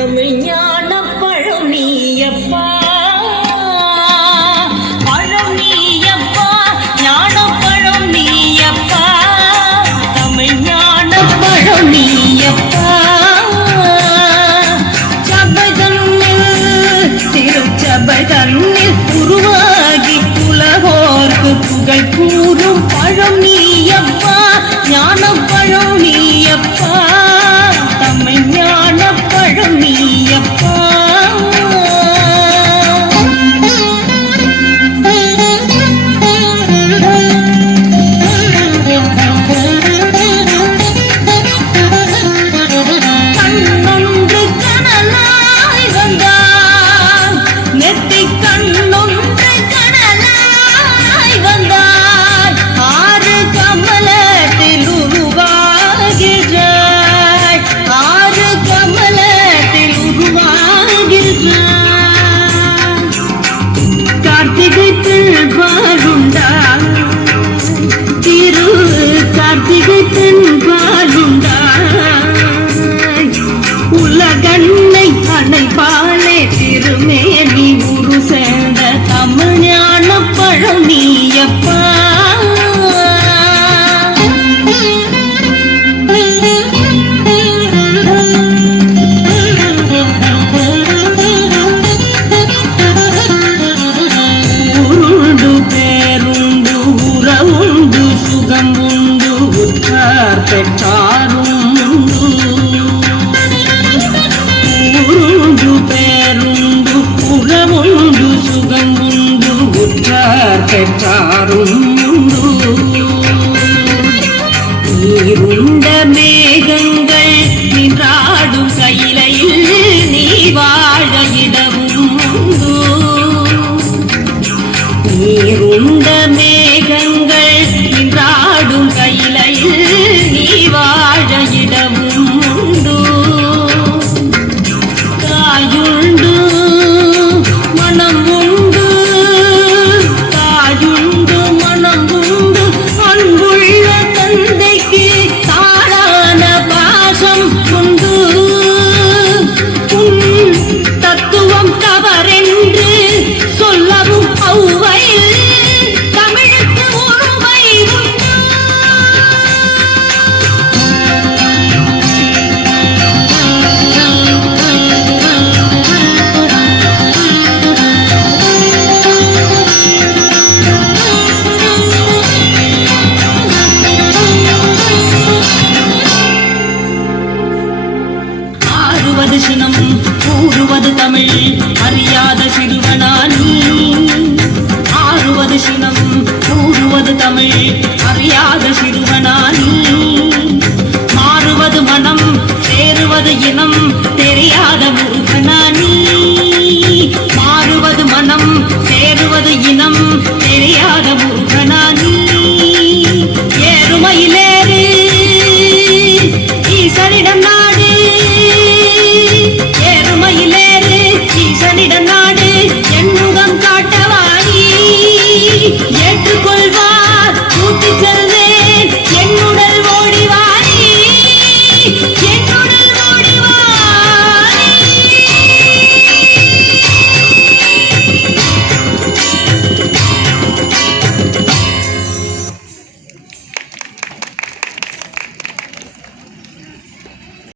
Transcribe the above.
தமிழ் ஞான பழம் நீயப்பா, பழம் நீயப்பா, ஞான பழம் நீயப்பா, தமிழ் ஞான பழம் நீயப்பா. சபை தன்னில் திருச்சபை தன்னில் உருவாகி உலகோர்க்கு புகழ் கூறும் பழம் நீயப்பா, ஞான பழம் நீயப்பா, தமிழ் ஞான பழம் நீயப்பா. கண்ணொன்று கனலாய் வந்தான், நெத்தி கண்ணொன்று கனலாய் வந்தான், ஆறு கமலத்தில் உருவாகிறாய், ஆறு கமலத்தில் உருவாகிறாய். கார்த்திகை பெண்பாலுண்டாய், திரு கார்த்திகை பெண்பாலுண்டாய், உலகன்னை அணைப்பாலே திருமேனி உரு சேர்ந்த தமிழ் ஞான பழம் நீயப்பா. உருண்டு பேருண்டு உறவுண்டு சுகம் உண்டு உற்றார் பெற்றாரும் உண்டு. உருண்டு பேருண்டு உறவுண்டு சுகம் உண்டு உற்றார் பெற்றாரும் உண்டு. நீருண்ட மேகங்கள் நின்றாடும் கையிலையில் நீ வாழ இடமும் உண்டு. நீருண்ட மேகங்கள் நின்றாடும் கையிலையில் நீ வாழ இடமும் உண்டு. தாயுண்டு மனம் உண்டு, தாயுண்டு மனம் உண்டு, அன்புள்ள தந்தைக்கு தாளான பாசம் உண்டு. உன் தத்துவம் தவறென்று சொல்லவும் ஔவையில் தமிழுக்கு உருவை உண்டு. ஆறுவது சினம் கூறுவது தமிழ் அறியாத சிறுவனானி, ஆறுவது சினம் கூறுவது தமிழ் அறியாத சிறுவனானி, மாறுவது மனம் சேருவது இனம் தெரியாத மூர்க்கனானி, மாறுவது மனம் சேருவது இனம் தெரியாத மூர்க்கனானி. ஏறுமையிலேறு ஈசனிடம்